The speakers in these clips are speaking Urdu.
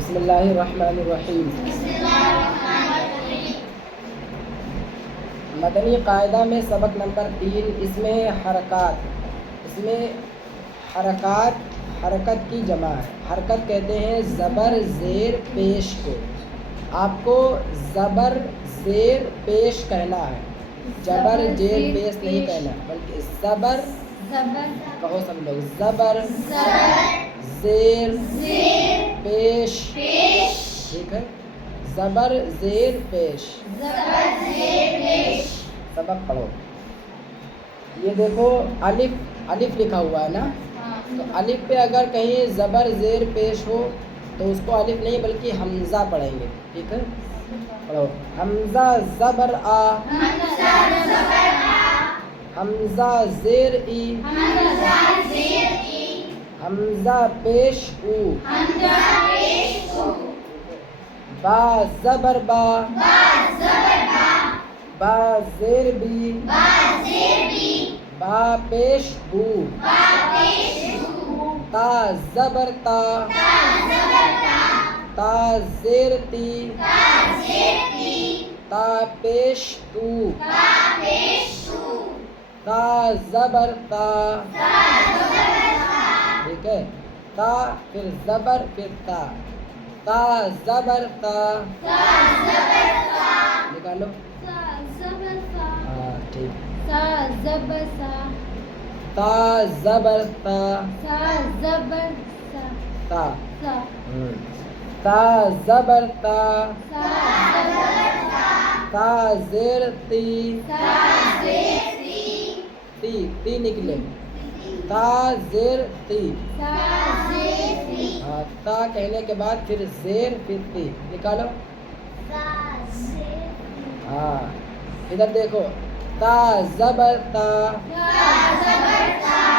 بسم اللہ الرحمن الرحیم۔ مدنی قاعدہ میں سبق نمبر 3، اس میں حرکت کی جمع ہے۔ حرکت کہتے ہیں زبر زیر پیش کو۔ آپ کو زبر زیر پیش کہنا ہے، جبر زیر پیش نہیں کہنا، بلکہ زبر کہو سب لوگ، زبر زیر پیش، ٹھیک ہے، زبر زیر پیش۔ سبق پڑھو۔ یہ دیکھو الف لکھا ہوا ہے نا، تو الف پہ اگر کہیں زبر زیر پیش ہو تو اس کو الف نہیں بلکہ حمزہ پڑھیں گے، ٹھیک ہے، پڑھو۔ حمزہ زبر آ، حمزہ زیر ای، حمزہ پیش او، با زبر با، با زیر بی، با پیش بو، تا زبر تا، تا زیر تی، تا پیش تو، تا زبر تا، ٹھیک ہے، تا پھر زبر پھر تا، تا زبر تا، نکالو، ہاں ٹھیک، تا زبر تا، تا تا زبر تا، تا زیر تی، تی نکلے، تا زیر تی، ہاں، تا کہنے کے بعد پھر زیر پھر تی، نکالو، ہاں، ادھر دیکھو، تا زبر تا،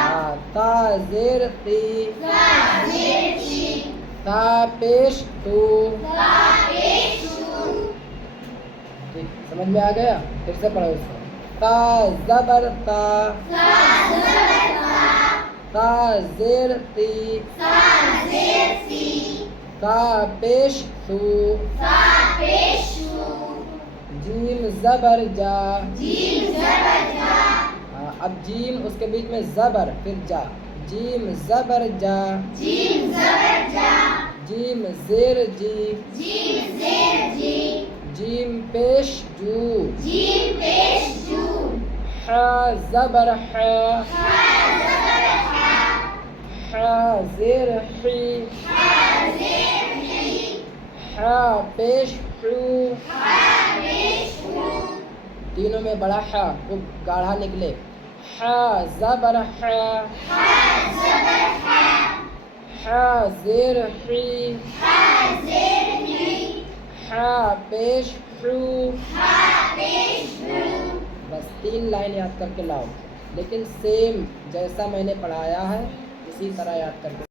ہاں، تا زیر تی، تا پیش تو، ٹھیک، سمجھ میں آ گیا؟ پھر سے پڑھو اس کو، تا زبر تا، تا زیر تی، تا پیش تو، جیم زبر جا، ہاں، اب جیم اس کے بیچ میں زبر پھر جا، جیم زبر جا، جیم زیر جی، جیم پیش جو، ح زبر ح، ح زیر حی، ح پیش حو، تینوں میں بڑا ح خوب گاڑھا نکلے، ح زبر ح، ح زیر حی، ح پیش حو، بس 3 لائن یاد کر کے لاؤ، لیکن سیم جیسا میں نے پڑھایا ہے اسی طرح یاد کر کے